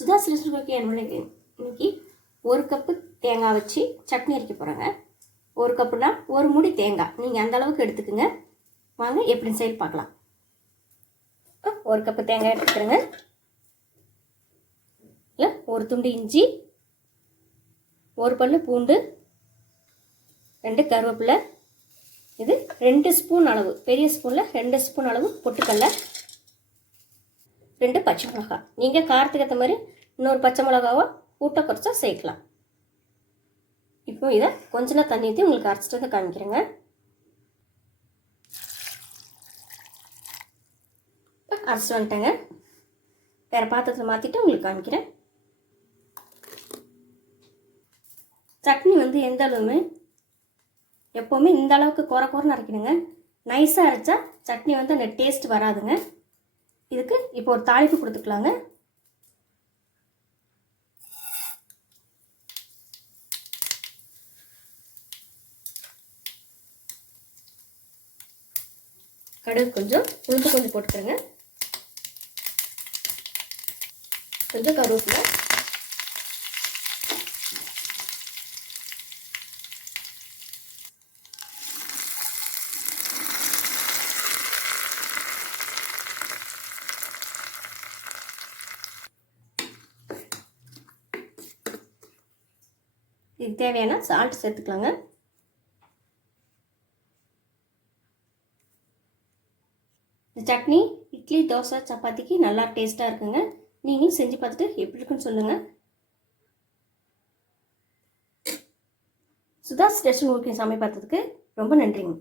சுதாஸ் ரெசிபிக்கு இன்னைக்கு 1 கப்பு தேங்காய் வச்சு சட்னி அரைக்க போகிறேங்க. 1 கப்புனா 1 முடி தேங்காய் நீங்கள் அந்த அளவுக்கு எடுத்துக்கோங்க. வாங்க எப்படி செய்ய பார்க்கலாம். 1 கப்பு தேங்காய் எடுத்துக்கிறேங்க. இல்லை 1 துண்டு இஞ்சி, 1 பல்லு பூண்டு, 2 கருவேப்பிலை, இது 2 ஸ்பூன் அளவு, பெரிய ஸ்பூனில் 2 ஸ்பூன் அளவு பொட்டுக்கடலை, 2 பச்சை மிளகாய். நீங்கள் காரத்துக்கு ஏற்ற மாதிரி இன்னொரு பச்சை மிளகாவோ கூட்ட குறைச்சா சேர்க்கலாம். இப்போ இதை கொஞ்சம் தண்ணி ஊற்றி உங்களுக்கு அரைச்சிட்டு வந்து காமிக்கிறேங்க. அரைச்சிட்டு வந்துட்டேங்க. வேறு பாத்திரத்தில் மாற்றிட்டு உங்களுக்கு காமிக்கிறேன். சட்னி எந்த அளவுமே எப்போவுமே இந்த அளவுக்கு குறைன்னு அரைக்கணுங்க. நைஸாக அரைச்சா சட்னி அந்த டேஸ்ட் வராதுங்க. இதுக்கு இப்போ ஒரு தாளிப்பு கொடுத்துக்கலாங்க. கடுகு கொஞ்சம், உளுந்து கொஞ்சம் போட்டுக்கிறேங்க. கொஞ்சம் கருவேப்பிலை, இதுக்கு தேவையான சால்ட் சேர்த்துக்கலாங்க. இந்த சட்னி இட்லி, தோசை, சப்பாத்திக்கு நல்லா டேஸ்ட்டாக இருக்குங்க. நீங்களும் செஞ்சு பார்த்துட்டு எப்படி இருக்குன்னு சொல்லுங்கள். சுதாஸ் ரெஸ்டாரண்ட் சமையல் பார்த்ததுக்கு ரொம்ப நன்றிங்க.